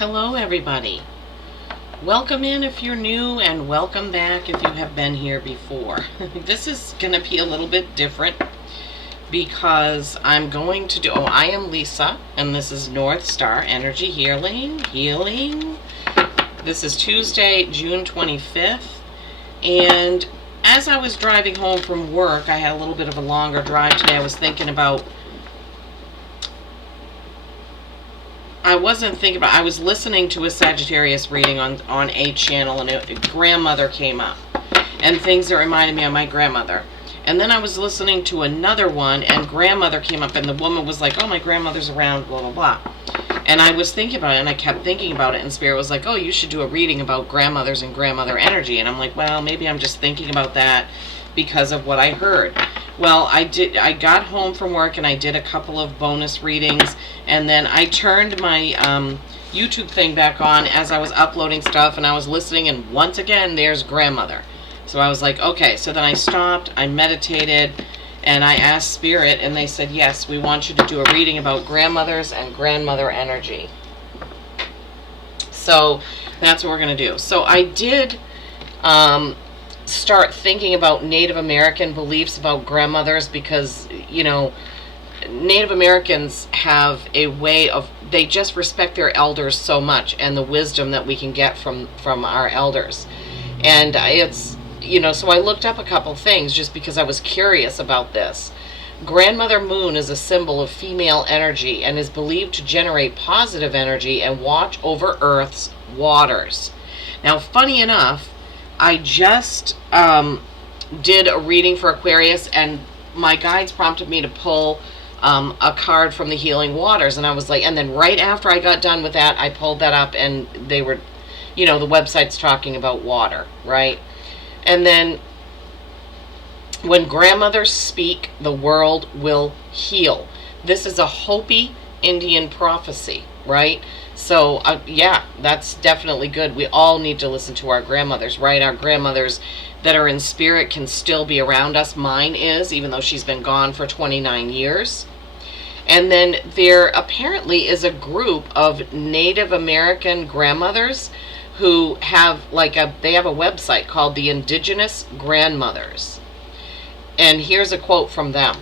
Hello everybody. Welcome in if you're new and welcome back if you have been here before. This is going to be a little bit different because I'm going to do, I am Lisa and this is North Star Energy Healing. This is Tuesday, June 25th, and as I was driving home from work, I had a little bit of a longer drive today. I was listening to a Sagittarius reading on a channel, and a grandmother came up and things that reminded me of my grandmother. And then I was listening to another one and grandmother came up and the woman was like, oh, my grandmother's around, blah, blah, blah. And I was thinking about it and I kept thinking about it, and Spirit was like, oh, you should do a reading about grandmothers and grandmother energy. And I'm like, well, maybe I'm just thinking about that because of what I heard. Well, I got home from work and I did a couple of bonus readings, and then I turned my YouTube thing back on as I was uploading stuff, and I was listening, and once again there's grandmother. So I was like, okay. So then I stopped, I meditated, and I asked Spirit, and they said, yes, we want you to do a reading about grandmothers and grandmother energy. So that's what we're going to do. So I did start thinking about Native American beliefs about grandmothers, because, you know, Native Americans have a way of, they just respect their elders so much, and the wisdom that we can get from our elders. And it's, you know, so I looked up a couple things just because I was curious about this. Grandmother Moon is a symbol of female energy and is believed to generate positive energy and watch over Earth's waters. Now, funny enough, I just did a reading for Aquarius, and my guides prompted me to pull a card from the healing waters, and I was like, and then right after I got done with that, I pulled that up, and they were, you know, the website's talking about water, right? And then when grandmothers speak, the world will heal. This is a Hopi Indian prophecy, right? So, yeah, that's definitely good. We all need to listen to our grandmothers, right? Our grandmothers that are in spirit can still be around us. Mine is, even though she's been gone for 29 years. And then there apparently is a group of Native American grandmothers who have they have a website called the Indigenous Grandmothers. And here's a quote from them.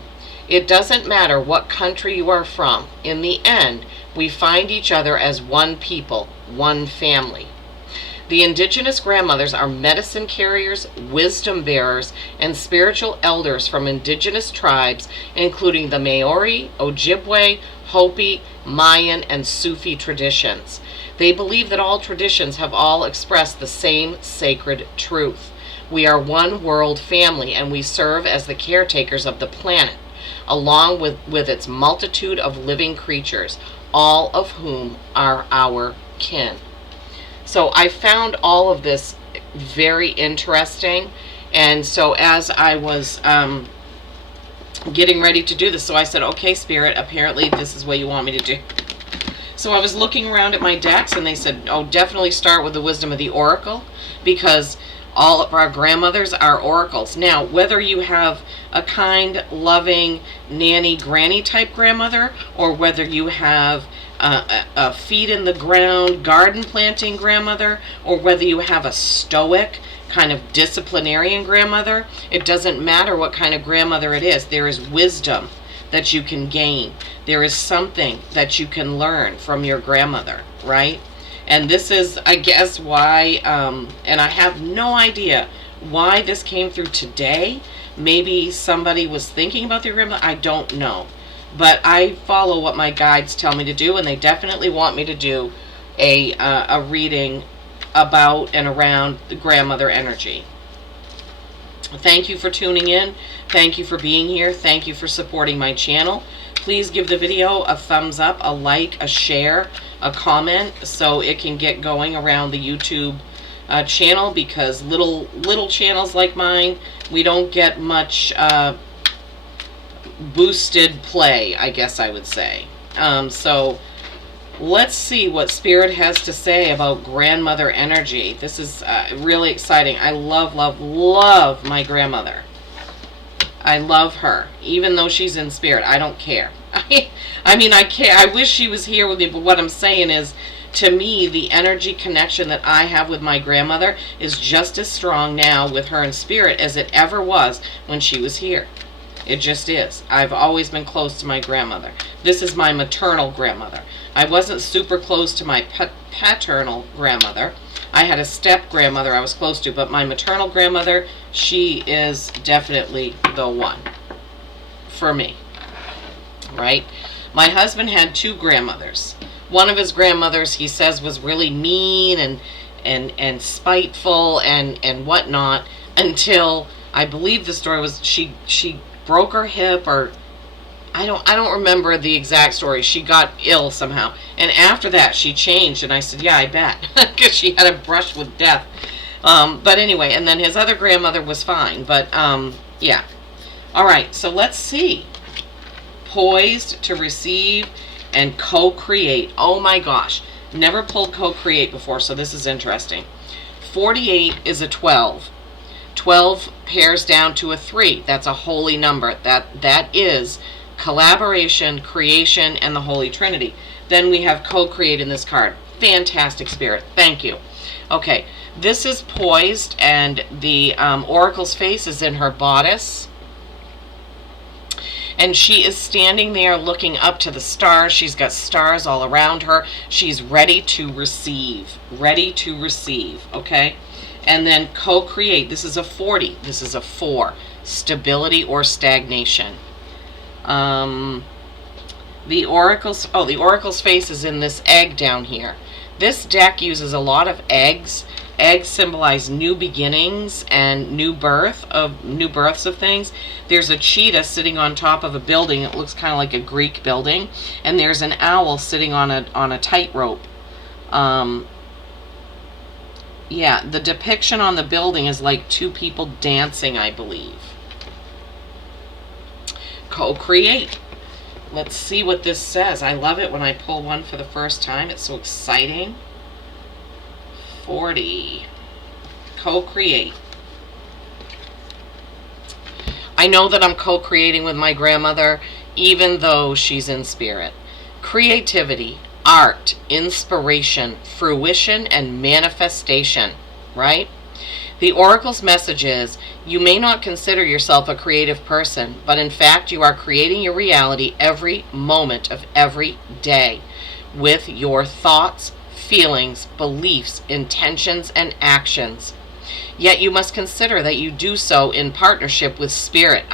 It doesn't matter what country you are from. In the end, we find each other as one people, one family. The Indigenous grandmothers are medicine carriers, wisdom bearers, and spiritual elders from indigenous tribes, including the Maori, Ojibwe, Hopi, Mayan, and Sufi traditions. They believe that all traditions have all expressed the same sacred truth. We are one world family, and we serve as the caretakers of the planet, along with its multitude of living creatures, all of whom are our kin. So I found all of this very interesting, and so as I was getting ready to do this, so I said, okay, Spirit, apparently this is what you want me to do. So I was looking around at my decks, and they said, oh, definitely start with the wisdom of the oracle, because all of our grandmothers are oracles. Now, whether you have a kind, loving, nanny, granny type grandmother, or whether you have a feet in the ground, garden planting grandmother, or whether you have a stoic, kind of disciplinarian grandmother, it doesn't matter what kind of grandmother it is. There is wisdom that you can gain. There is something that you can learn from your grandmother, right? And this is, I guess, why, and I have no idea why this came through today. Maybe somebody was thinking about their grandmother. I don't know. But I follow what my guides tell me to do, and they definitely want me to do a reading about and around the grandmother energy. Thank you for tuning in. Thank you for being here. Thank you for supporting my channel. Please give the video a thumbs up, a like, a share, a comment, so it can get going around the YouTube channel, because little channels like mine, we don't get much boosted play, I guess I would say. So let's see what Spirit has to say about grandmother energy. This is really exciting. I love, love, love my grandmother. I love her, even though she's in spirit. I don't care. I mean, I care. I wish she was here with me, but what I'm saying is, To me, the energy connection that I have with my grandmother is just as strong now with her in spirit as it ever was when she was here. It just is. I've always been close to my grandmother. This is my maternal grandmother. I wasn't super close to my paternal grandmother. I had a step grandmother I was close to, but my maternal grandmother, she is definitely the one for me, right? My husband had two grandmothers. One of his grandmothers, he says, was really mean and spiteful and whatnot, until I believe the story was she broke her hip, or I don't remember the exact story. She got ill somehow, and after that she changed. And I said, yeah, I bet, because she had a brush with death. But anyway, and then his other grandmother was fine. But yeah. All right, so let's see. Poised to receive and co-create. Oh my gosh, never pulled co-create before, so this is interesting. 48 is a 12. 12 pairs down to a 3. That's a holy number. That is collaboration, creation, and the Holy Trinity. Then we have co-create in this card. Fantastic, Spirit. Thank you. Okay, this is poised, and the oracle's face is in her bodice. And she is standing there looking up to the stars. She's got stars all around her. She's ready to receive. Ready to receive, okay? And then co-create. This is a 40. This is a 4. Stability or stagnation. The oracle's face is in this egg down here. This deck uses a lot of eggs. Eggs symbolize new beginnings and new births of things. There's a cheetah sitting on top of a building. It looks kind of like a Greek building, and there's an owl sitting on a tightrope. Yeah, the depiction on the building is like two people dancing, I believe. Co-create. Let's see what this says. I love it when I pull one for the first time. It's so exciting. 40. Co-create. I know that I'm co-creating with my grandmother, even though she's in spirit. Creativity, art, inspiration, fruition, and manifestation, right? The oracle's message is, you may not consider yourself a creative person, but in fact you are creating your reality every moment of every day with your thoughts, feelings, beliefs, intentions, and actions. Yet you must consider that you do so in partnership with Spirit,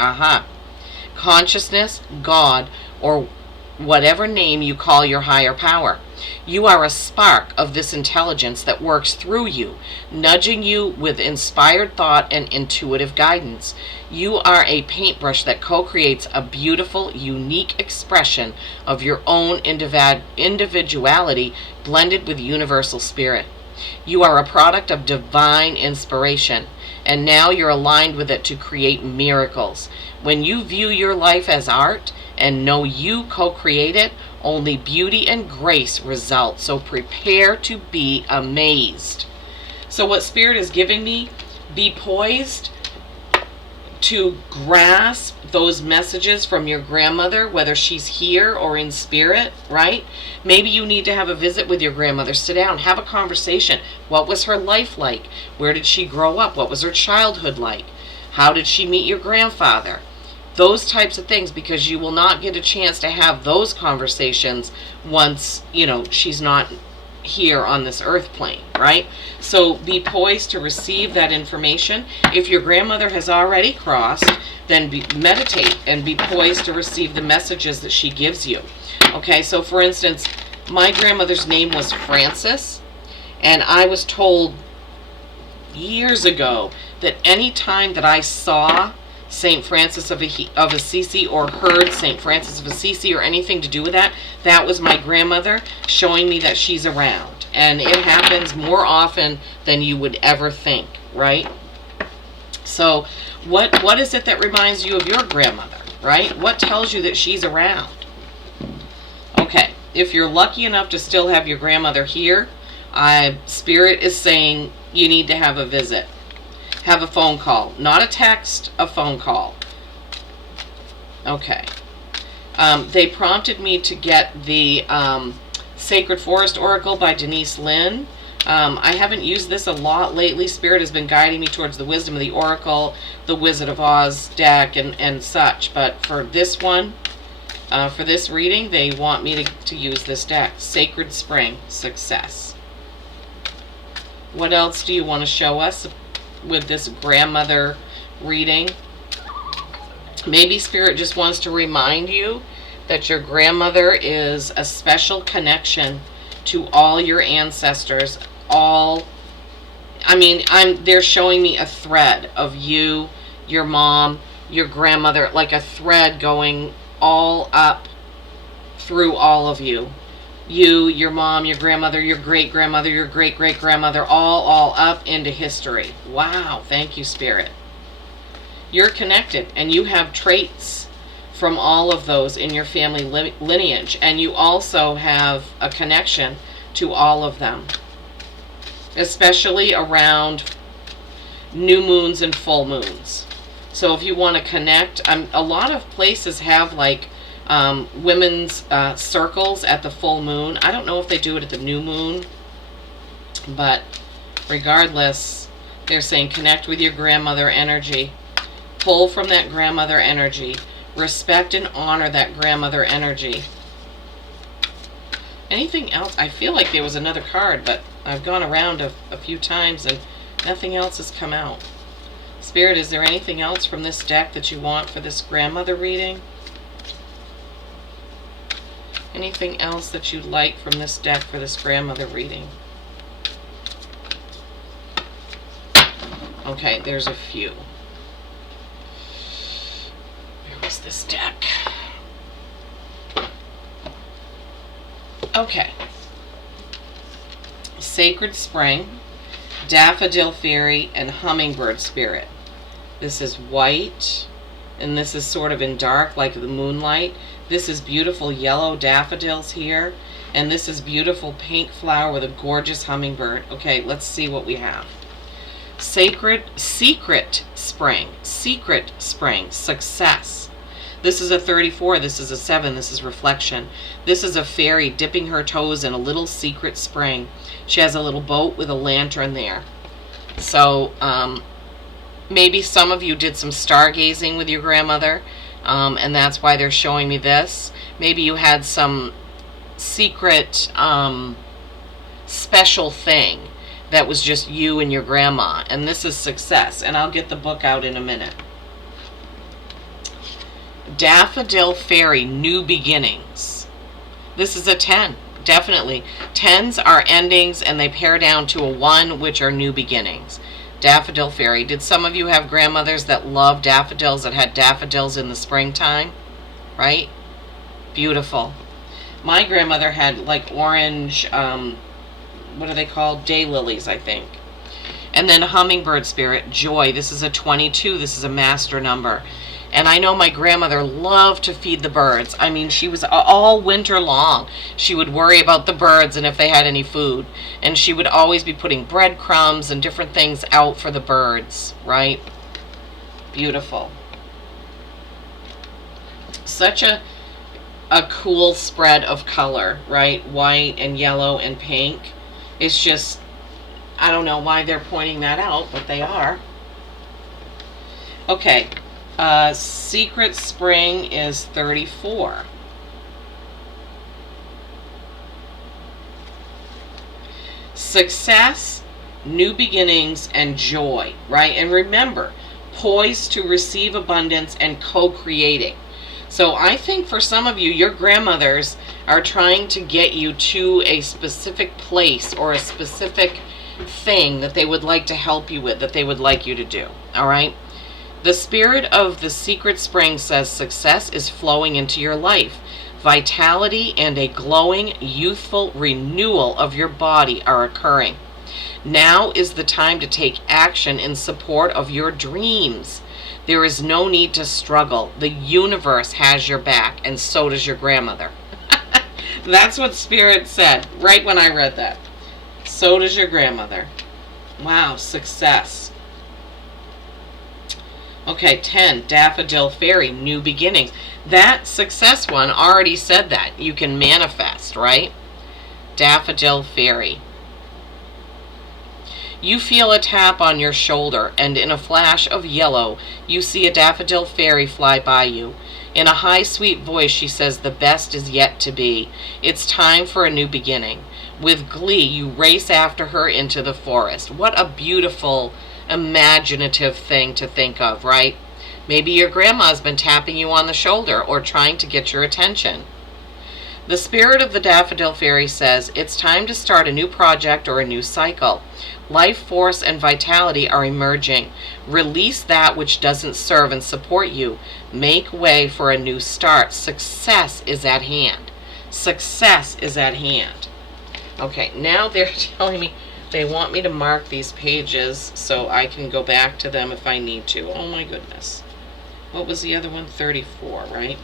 consciousness, God, or whatever name you call your higher power. You are a spark of this intelligence that works through you, nudging you with inspired thought and intuitive guidance. You are a paintbrush that co-creates a beautiful, unique expression of your own individuality blended with universal spirit. You are a product of divine inspiration, and now you're aligned with it to create miracles. When you view your life as art and know you co-create it, only beauty and grace result. So prepare to be amazed. So what Spirit is giving me, be poised to grasp those messages from your grandmother, whether she's here or in spirit, right? Maybe you need to have a visit with your grandmother. Sit down, have a conversation. What was her life like? Where did she grow up? What was her childhood like? How did she meet your grandfather? Those types of things, because you will not get a chance to have those conversations once, she's not here on this earth plane, right? So be poised to receive that information. If your grandmother has already crossed, then meditate and be poised to receive the messages that she gives you. Okay, so for instance, my grandmother's name was Frances, and I was told years ago that any time that I saw St. Francis of Assisi or heard St. Francis of Assisi or anything to do with that, that was my grandmother showing me that she's around. And it happens more often than you would ever think, right? So what is it that reminds you of your grandmother, right? What tells you that she's around? Okay, if you're lucky enough to still have your grandmother here, Spirit is saying you need to have a visit. Have a phone call. Not a text, a phone call. Okay. They prompted me to get the Sacred Forest Oracle by Denise Lynn. I haven't used this a lot lately. Spirit has been guiding me towards the Wisdom of the Oracle, the Wizard of Oz deck, and such. But for this one, for this reading, they want me to use this deck. Sacred Spring, Success. What else do you want to show us with this grandmother reading? Maybe Spirit just wants to remind you that your grandmother is a special connection to all your ancestors. They're showing me a thread of you, your mom, your grandmother, like a thread going all up through all of you. You, your mom, your grandmother, your great-grandmother, your great-great-grandmother, all up into history. Wow, thank you, Spirit. You're connected, and you have traits from all of those in your family lineage, and you also have a connection to all of them, especially around new moons and full moons. So if you want to connect, a lot of places have like women's circles at the full moon. I don't know if they do it at the new moon, but regardless, they're saying connect with your grandmother energy. Pull from that grandmother energy. Respect and honor that grandmother energy. Anything else? I feel like there was another card, but I've gone around a few times and nothing else has come out. Spirit, is there anything else from this deck that you want for this grandmother reading? Anything else that you'd like from this deck for this grandmother reading? Okay, there's a few. Where was this deck? Okay. Sacred Spring, Daffodil Fairy, and Hummingbird Spirit. This is white, and this is sort of in dark, like the moonlight. This is beautiful yellow daffodils here, and this is beautiful pink flower with a gorgeous hummingbird. Okay, let's see what we have. Secret Spring, Success. This is a 34, this is a 7, this is Reflection. This is a fairy dipping her toes in a little secret spring. She has a little boat with a lantern there. So, maybe some of you did some stargazing with your grandmother, and that's why they're showing me this. Maybe you had some secret, special thing that was just you and your grandma, and this is Success, and I'll get the book out in a minute. Daffodil Fairy, New Beginnings. This is a 10, definitely. 10s are endings, and they pair down to a 1, which are new beginnings. Daffodil Fairy. Did some of you have grandmothers that loved daffodils, that had daffodils in the springtime? Right? Beautiful. My grandmother had like orange, what are they called? Daylilies, I think. And then Hummingbird Spirit, Joy. This is a 22. This is a master number. And I know my grandmother loved to feed the birds. I mean, she was all winter long. She would worry about the birds and if they had any food. And she would always be putting breadcrumbs and different things out for the birds, right? Beautiful. Such a cool spread of color, right? White and yellow and pink. It's just, I don't know why they're pointing that out, but they are. Okay. Secret Spring is 34. Success, New Beginnings, and Joy, right? And remember, poised to receive abundance and co-creating. So I think for some of you, your grandmothers are trying to get you to a specific place or a specific thing that they would like to help you with, that they would like you to do, all right? The spirit of the Secret Spring says success is flowing into your life. Vitality and a glowing, youthful renewal of your body are occurring. Now is the time to take action in support of your dreams. There is no need to struggle. The universe has your back, and so does your grandmother. That's what Spirit said right when I read that. So does your grandmother. Wow, success. Okay, 10, Daffodil Fairy, New Beginnings. That success one already said that. You can manifest, right? Daffodil Fairy. You feel a tap on your shoulder, and in a flash of yellow, you see a daffodil fairy fly by you. In a high, sweet voice, she says, "The best is yet to be. It's time for a new beginning." With glee, you race after her into the forest. What a beautiful, imaginative thing to think of, right? Maybe your grandma's been tapping you on the shoulder or trying to get your attention. The spirit of the daffodil fairy says, "It's time to start a new project or a new cycle. Life force and vitality are emerging. Release that which doesn't serve and support you. Make way for a new start. Success is at hand." Success is at hand. Okay, now they're telling me they want me to mark these pages so I can go back to them if I need to. Oh my goodness. What was the other one? 34, right?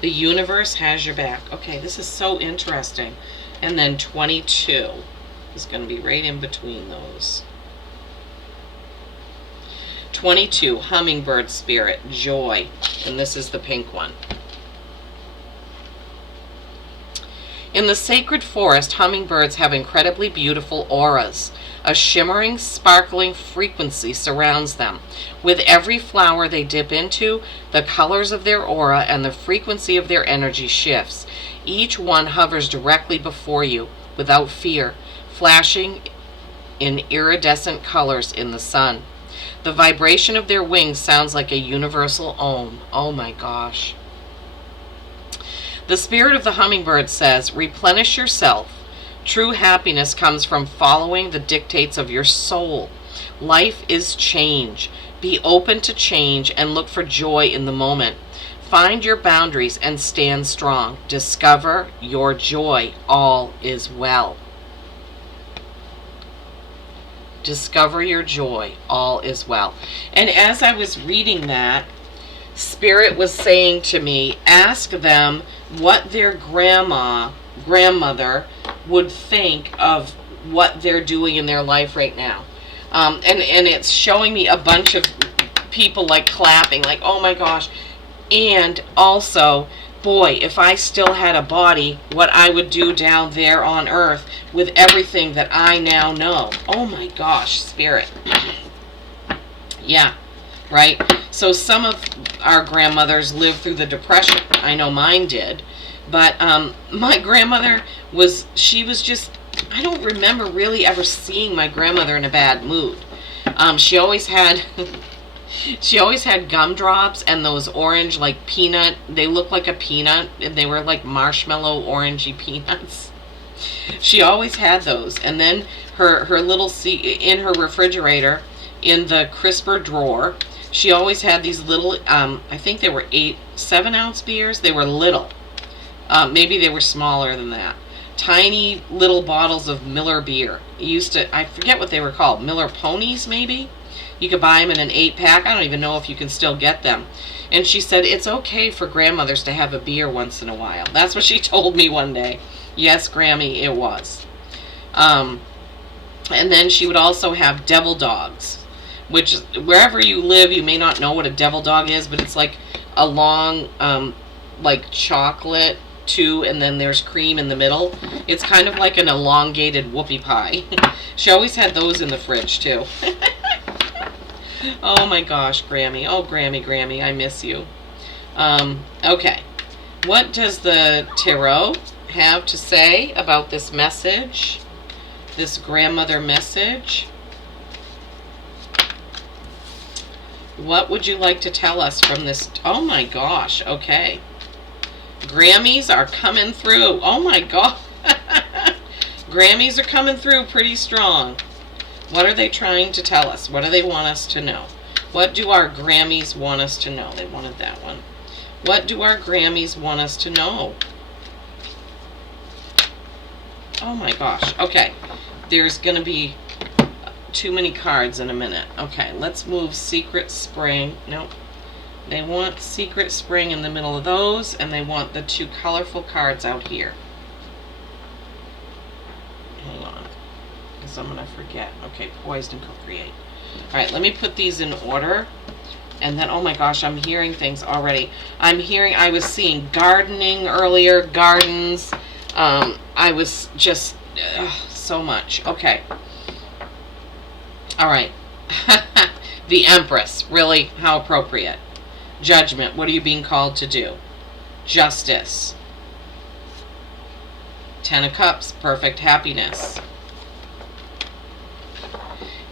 The universe has your back. Okay, this is so interesting. And then 22 is going to be right in between those. 22, hummingbird spirit, joy. And this is the pink one. In the sacred forest, hummingbirds have incredibly beautiful auras. A shimmering, sparkling frequency surrounds them. With every flower they dip into, the colors of their aura and the frequency of their energy shifts. Each one hovers directly before you, without fear, flashing in iridescent colors in the sun. The vibration of their wings sounds like a universal Om. Oh my gosh. The spirit of the hummingbird says, "Replenish yourself. True happiness comes from following the dictates of your soul. Life is change. Be open to change and look for joy in the moment. Find your boundaries and stand strong. Discover your joy. All is well." Discover your joy. All is well. And as I was reading that, Spirit was saying to me, ask them what their grandmother would think of what they're doing in their life right now. And it's showing me a bunch of people like clapping, like, oh my gosh. And also, boy, if I still had a body, what I would do down there on earth with everything that I now know. Oh my gosh, Spirit. Yeah, right? So some of our grandmothers lived through the Depression. I know mine did. But my grandmother she was just, I don't remember really ever seeing my grandmother in a bad mood. She always had gumdrops and those orange, like peanut, they look like a peanut, and they were like marshmallow orangey peanuts. She always had those. And then her little in her refrigerator, in the crisper drawer, she always had these little, I think they were 7-ounce beers. They were little. Maybe they were smaller than that. Tiny little bottles of Miller beer. I forget what they were called. Miller Ponies, maybe? You could buy them in an 8-pack. I don't even know if you can still get them. And she said, it's okay for grandmothers to have a beer once in a while. That's what she told me one day. Yes, Grammy, it was. And then she would also have devil dogs, which, wherever you live, you may not know what a devil dog is, but it's like a long, like chocolate too, and then there's cream in the middle. It's kind of like an elongated whoopie pie. She always had those in the fridge too. Oh my gosh, Grammy. Oh, Grammy, I miss you. Okay. What does the tarot have to say about this message? This grandmother message? What would you like to tell us from this? Oh my gosh, okay. Grammys are coming through. Oh my god. Grammys are coming through pretty strong. What are they trying to tell us? What do they want us to know? What do our Grammys want us to know? They wanted that one. What do our Grammys want us to know? Oh my gosh. Okay. There's going to be too many cards in a minute. Okay, let's move Secret Spring. Nope. They want Secret Spring in the middle of those, and they want the 2 colorful cards out here. Hang on, because I'm going to forget. Okay, Poised and Co-Create. Alright, let me put these in order. And then, oh my gosh, I'm hearing things already. I was seeing gardening earlier, gardens. I was just, so much. Okay. All right. The Empress. Really? How appropriate. Judgment. What are you being called to do? Justice. Ten of Cups. Perfect happiness.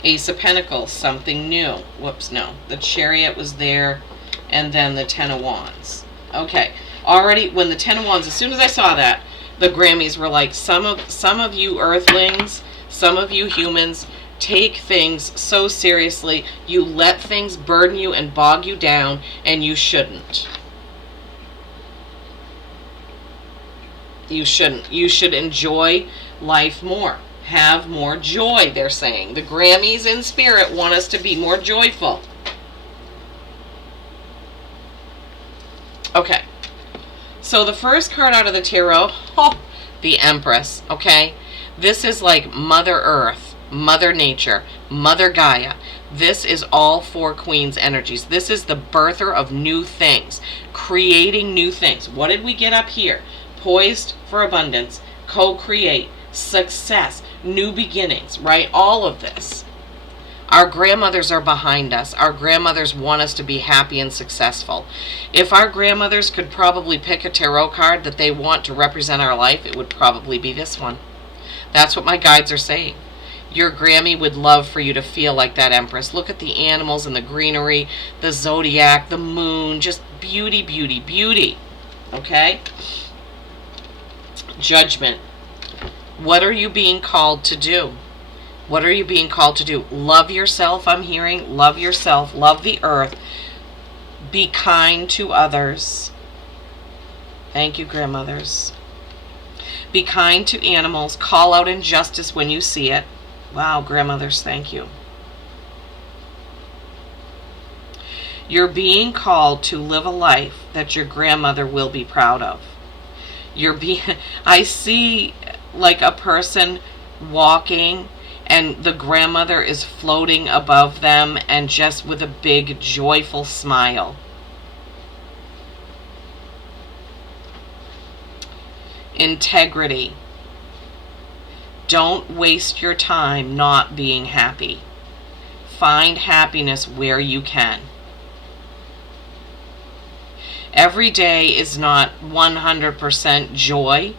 Ace of Pentacles. Something new. Whoops, no. The Chariot was there. And then the Ten of Wands. Okay. Already, when the Ten of Wands, as soon as I saw that, the Grammys were like, some of you earthlings, some of you humans, take things so seriously. You let things burden you and bog you down, and you shouldn't. You shouldn't. You should enjoy life more. Have more joy, they're saying. The Grammys in spirit want us to be more joyful. Okay. So the first card out of the tarot, the Empress, okay? This is like Mother Earth, Mother Nature, Mother Gaia. This is all four queens energies. This is the birther of new things, creating new things. What did we get up here? Poised for abundance, co-create, success, new beginnings, right? All of this. Our grandmothers are behind us. Our grandmothers want us to be happy and successful. If our grandmothers could probably pick a tarot card that they want to represent our life, it would probably be this one. That's what my guides are saying. Your Grammy would love for you to feel like that Empress. Look at the animals and the greenery, the zodiac, the moon, just beauty, beauty, beauty. Okay? Judgment. What are you being called to do? What are you being called to do? Love yourself, I'm hearing. Love yourself. Love the earth. Be kind to others. Thank you, grandmothers. Be kind to animals. Call out injustice when you see it. Wow, grandmothers, thank you. You're being called to live a life that your grandmother will be proud of. I see like a person walking and the grandmother is floating above them and just with a big joyful smile. Integrity. Don't waste your time not being happy. Find happiness where you can. Every day is not 100% joy,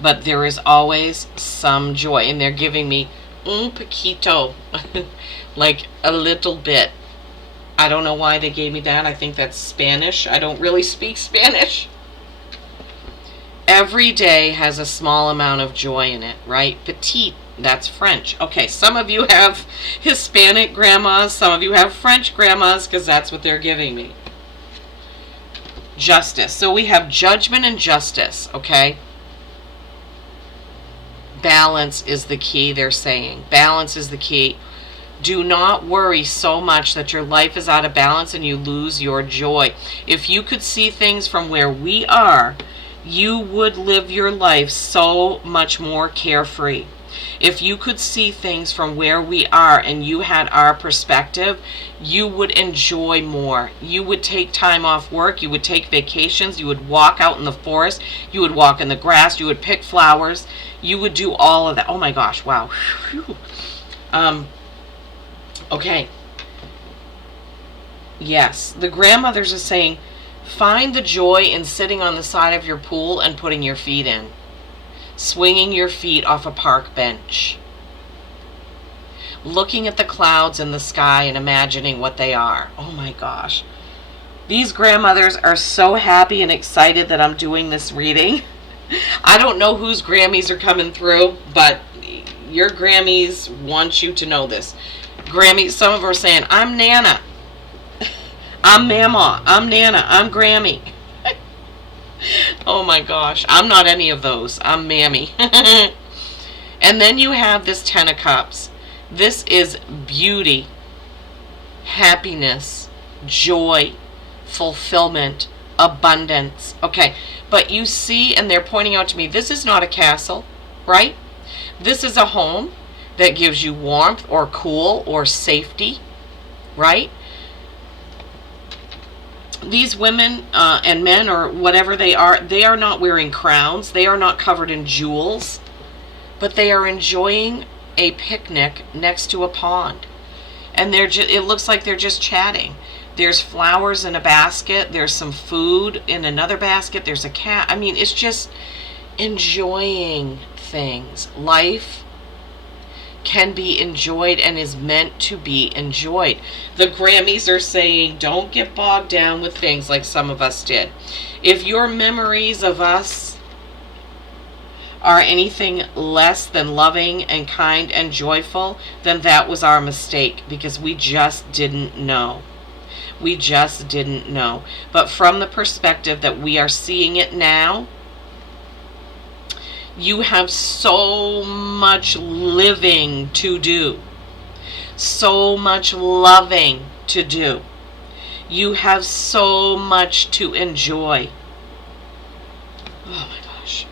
but there is always some joy. And they're giving me un poquito, like a little bit. I don't know why they gave me that. I think that's Spanish. I don't really speak Spanish. Every day has a small amount of joy in it, right? Petite, that's French. Okay, some of you have Hispanic grandmas, some of you have French grandmas, because that's what they're giving me. Justice. So we have judgment and justice, okay? Balance is the key, they're saying. Balance is the key. Do not worry so much that your life is out of balance and you lose your joy. If you could see things from where we are, you would live your life so much more carefree. If you could see things from where we are and you had our perspective, you would enjoy more. You would take time off work. You would take vacations. You would walk out in the forest. You would walk in the grass. You would pick flowers. You would do all of that. Oh my gosh, wow. Okay. Yes, the grandmothers are saying, find the joy in sitting on the side of your pool and putting your feet in. Swinging your feet off a park bench. Looking at the clouds in the sky and imagining what they are. Oh my gosh. These grandmothers are so happy and excited that I'm doing this reading. I don't know whose Grammys are coming through, but your Grammys want you to know this. Grammys, some of them are saying, I'm Nana. I'm Mama. I'm Nana. I'm Grammy. Oh my gosh. I'm not any of those. I'm Mammy. And then you have this Ten of Cups. This is beauty, happiness, joy, fulfillment, abundance. Okay, but you see, and they're pointing out to me, this is not a castle, right? This is a home that gives you warmth or cool or safety, right? These women and men, or whatever they are not wearing crowns. They are not covered in jewels, but they are enjoying a picnic next to a pond. And it looks like they're just chatting. There's flowers in a basket. There's some food in another basket. There's a cat. I mean, it's just enjoying things. Life can be enjoyed and is meant to be enjoyed. The Grammys are saying, don't get bogged down with things like some of us did. If your memories of us are anything less than loving and kind and joyful, then that was our mistake, because we just didn't know. We just didn't know. But from the perspective that we are seeing it now, you have so much living to do, so much loving to do. You have so much to enjoy. Oh my gosh.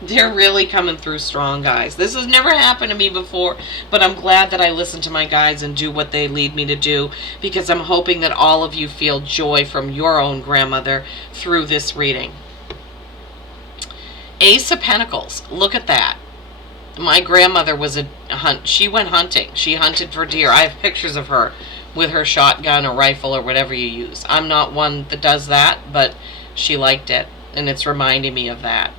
They're really coming through strong, guys. This has never happened to me before, but I'm glad that I listen to my guides and do what they lead me to do, because I'm hoping that all of you feel joy from your own grandmother through this reading. Ace of Pentacles. Look at that. My grandmother was she went hunting. She hunted for deer. I have pictures of her with her shotgun or rifle or whatever you use. I'm not one that does that, but she liked it, and it's reminding me of that.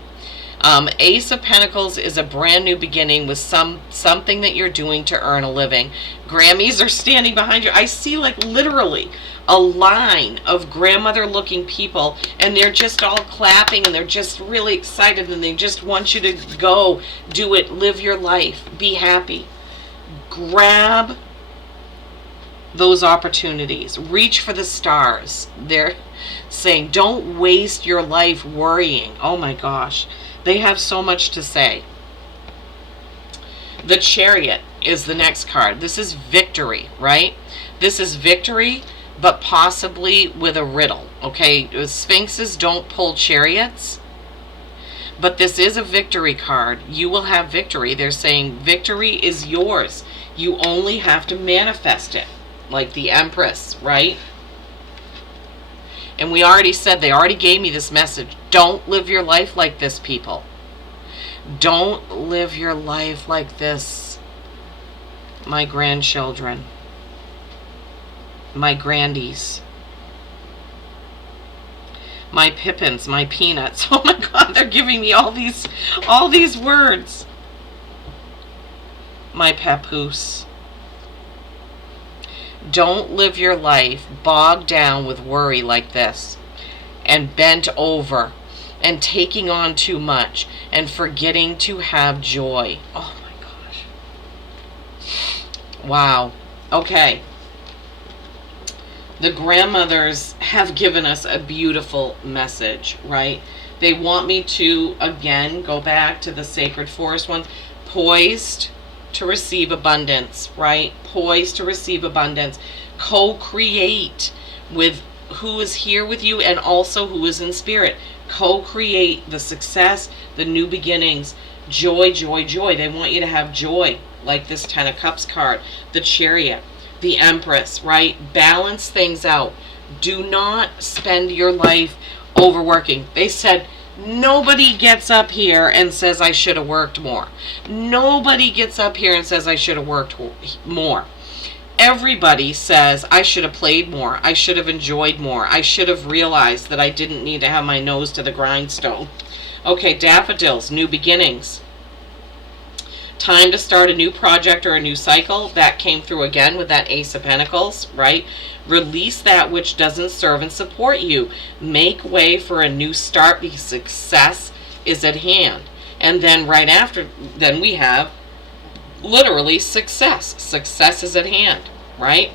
Ace of Pentacles is a brand new beginning with something that you're doing to earn a living. Grammys are standing behind you. I see, like, literally a line of grandmother looking people, and they're just all clapping, and they're just really excited, and they just want you to go do it, live your life, be happy. Grab those opportunities, reach for the stars. They're saying, don't waste your life worrying. Oh my gosh, they have so much to say. The Chariot is the next card. This is victory, right? This is victory, but possibly with a riddle. Okay, Sphinxes don't pull chariots, but this is a victory card. You will have victory. They're saying victory is yours. You only have to manifest it, like the Empress, right? And we already said, they already gave me this message. Don't live your life like this, people. Don't live your life like this, my grandchildren, my grandies, my Pippins, my Peanuts. Oh my God, they're giving me all these words. My Papoose. Don't live your life bogged down with worry like this, and bent over, and taking on too much, and forgetting to have joy. Oh my gosh. Wow. Okay. The grandmothers have given us a beautiful message, right? They want me to, again, go back to the sacred forest one. Poised to receive abundance, right? Poised to receive abundance. Co-create with who is here with you and also who is in spirit. Co-create the success, the new beginnings. Joy, joy, joy. They want you to have joy, like this Ten of Cups card. The Chariot, the Empress, right? Balance things out. Do not spend your life overworking. They said, nobody gets up here and says I should have worked more. Nobody gets up here and says I should have worked more. Everybody says I should have played more. I should have enjoyed more. I should have realized that I didn't need to have my nose to the grindstone. Okay, daffodils, new beginnings. Time to start a new project or a new cycle. That came through again with that Ace of Pentacles, right? Release that which doesn't serve and support you. Make way for a new start, because success is at hand. And then right after, then we have literally success. Success is at hand, right?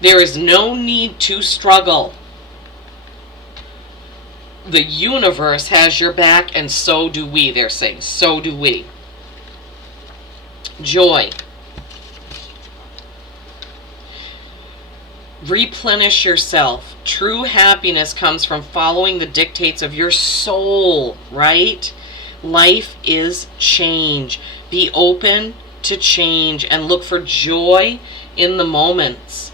There is no need to struggle. The universe has your back, and so do we, they're saying. So do we. Joy. Replenish yourself. True happiness comes from following the dictates of your soul, right? Life is change. Be open to change and look for joy in the moments.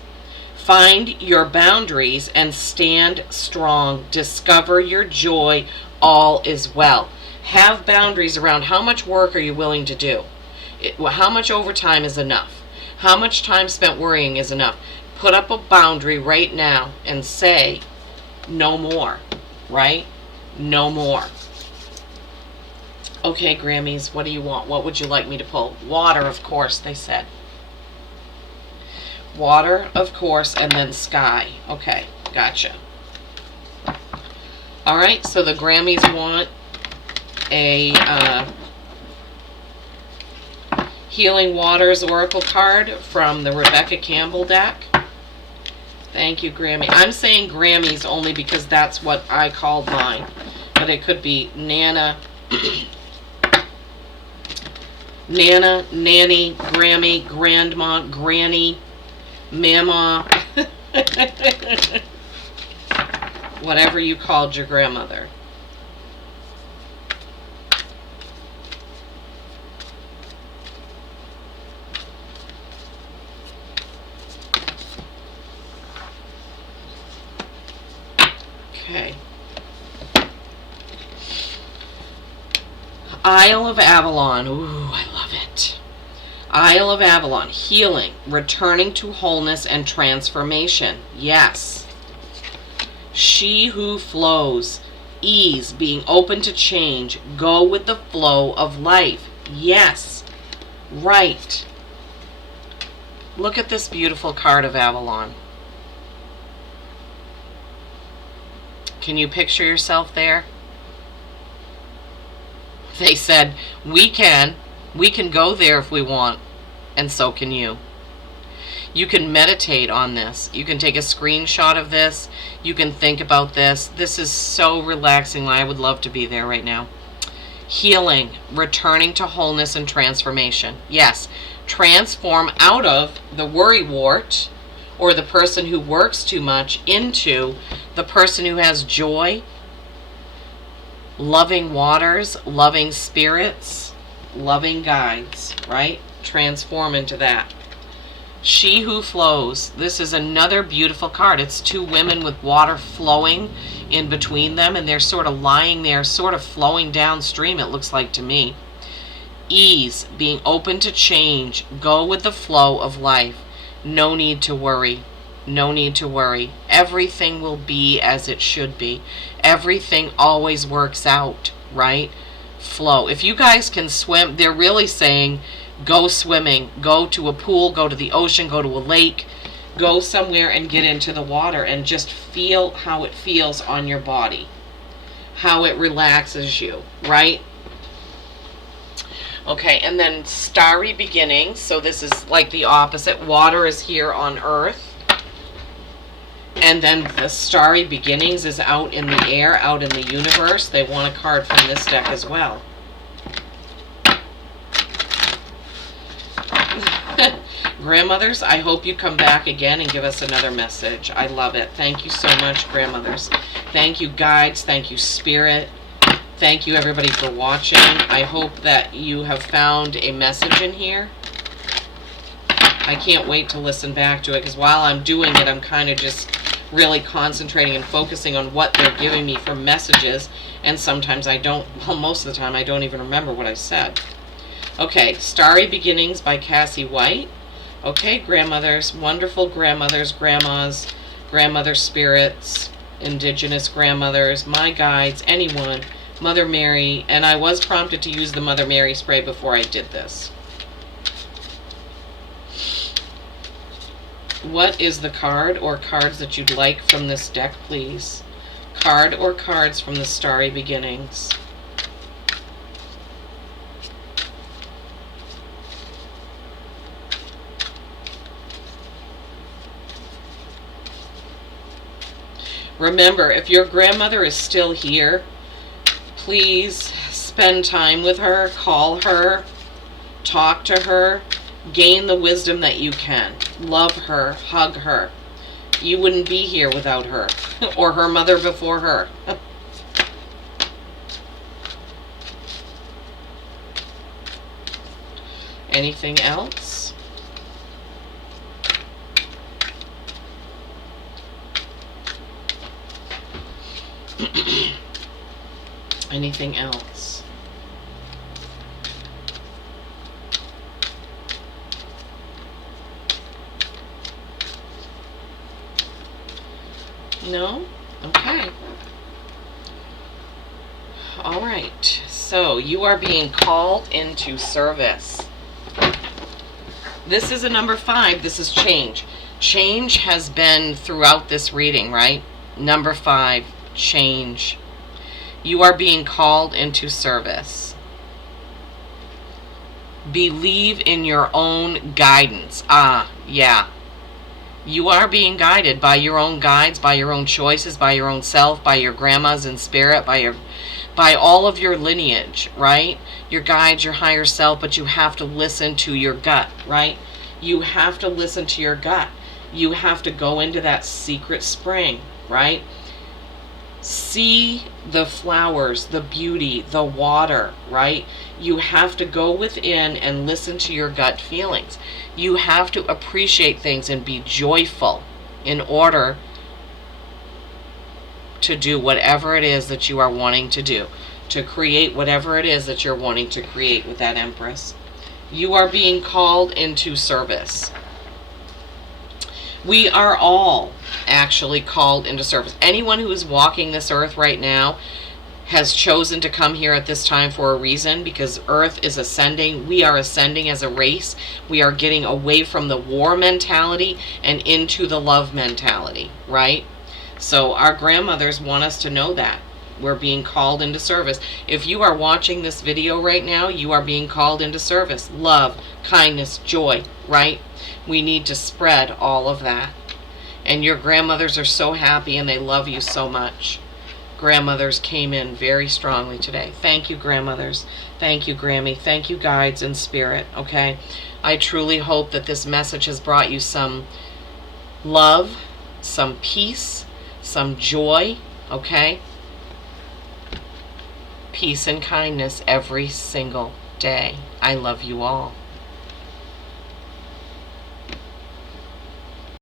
Find your boundaries and stand strong. Discover your joy. All is well. Have boundaries around how much work are you willing to do. How much overtime is enough? How much time spent worrying is enough? Put up a boundary right now and say, no more, right? No more. Okay, Grammys, what do you want? What would you like me to pull? Water, of course, they said. Water, of course, and then sky. Okay, gotcha. All right, so the Grammys want a Healing Waters Oracle card from the Rebecca Campbell deck. Thank you, Grammy. I'm saying Grammys only because that's what I called mine. But it could be Nana, Nana, Nanny, Grammy, Grandma, Granny, Mama. Whatever you called your grandmother. Okay. Isle of Avalon. Ooh, I love it. Isle of Avalon. Healing. Returning to wholeness and transformation. Yes. She who flows. Ease. Being open to change. Go with the flow of life. Yes. Right. Look at this beautiful card of Avalon. Can you picture yourself there? They said, we can go there if we want, and so can you. You can meditate on this. You can take a screenshot of this. You can think about this. This is so relaxing. I would love to be there right now. Healing, returning to wholeness and transformation. Yes, transform out of the worry wart or the person who works too much into the person who has joy, loving waters, loving spirits, loving guides, right? Transform into that. She who flows. This is another beautiful card. It's two women with water flowing in between them, and they're sort of lying there, sort of flowing downstream, it looks like to me. Ease, being open to change. Go with the flow of life. No need to worry. No need to worry. Everything will be as it should be. Everything always works out, right? Flow. If you guys can swim, they're really saying go swimming. Go to a pool, go to the ocean, go to a lake. Go somewhere and get into the water and just feel how it feels on your body. How it relaxes you, right? Okay, and then Starry Beginnings. So this is like the opposite. Water is here on Earth. And then the Starry Beginnings is out in the air, out in the universe. They want a card from this deck as well. Grandmothers, I hope you come back again and give us another message. I love it. Thank you so much, grandmothers. Thank you, guides. Thank you, spirit. Thank you, everybody, for watching. I hope that you have found a message in here. I can't wait to listen back to it, because while I'm doing it, I'm kind of just really concentrating and focusing on what they're giving me for messages, and sometimes I don't, well, most of the time I don't even remember what I said. Okay, Starry Beginnings by Cassie White. Okay, grandmothers, wonderful grandmothers, grandmas, grandmother spirits, indigenous grandmothers, my guides, anyone, Mother Mary, and I was prompted to use the Mother Mary spray before I did this. What is the card or cards that you'd like from this deck, please? Card or cards from the Starry Beginnings. Remember, if your grandmother is still here, please spend time with her, call her, talk to her, gain the wisdom that you can. Love her, hug her. You wouldn't be here without her, or her mother before her. Anything else? Anything else? No? Okay. All right. So you are being called into service. This is a number 5. This is change. Change has been throughout this reading, right? Number 5, change. You are being called into service. Believe in your own guidance. Ah, yeah. You are being guided by your own guides, by your own choices, by your own self, by your grandmas in spirit, by all of your lineage, right? Your guides, your higher self, but you have to listen to your gut, right? You have to listen to your gut. You have to go into that secret spring, right? See the flowers, the beauty, the water, right? You have to go within and listen to your gut feelings. You have to appreciate things and be joyful in order to do whatever it is that you are wanting to do, to create whatever it is that you're wanting to create with that Empress. You are being called into service. We are all actually called into service. Anyone who is walking this earth right now has chosen to come here at this time for a reason, because earth is ascending. We are ascending as a race. We are getting away from the war mentality and into the love mentality, right? So our grandmothers want us to know that. We're being called into service. If you are watching this video right now, you are being called into service. Love, kindness, joy, right? We need to spread all of that. And your grandmothers are so happy and they love you so much. Grandmothers came in very strongly today. Thank you, grandmothers. Thank you, Grammy. Thank you, guides in spirit, okay? I truly hope that this message has brought you some love, some peace, some joy, okay? Peace and kindness every single day. I love you all.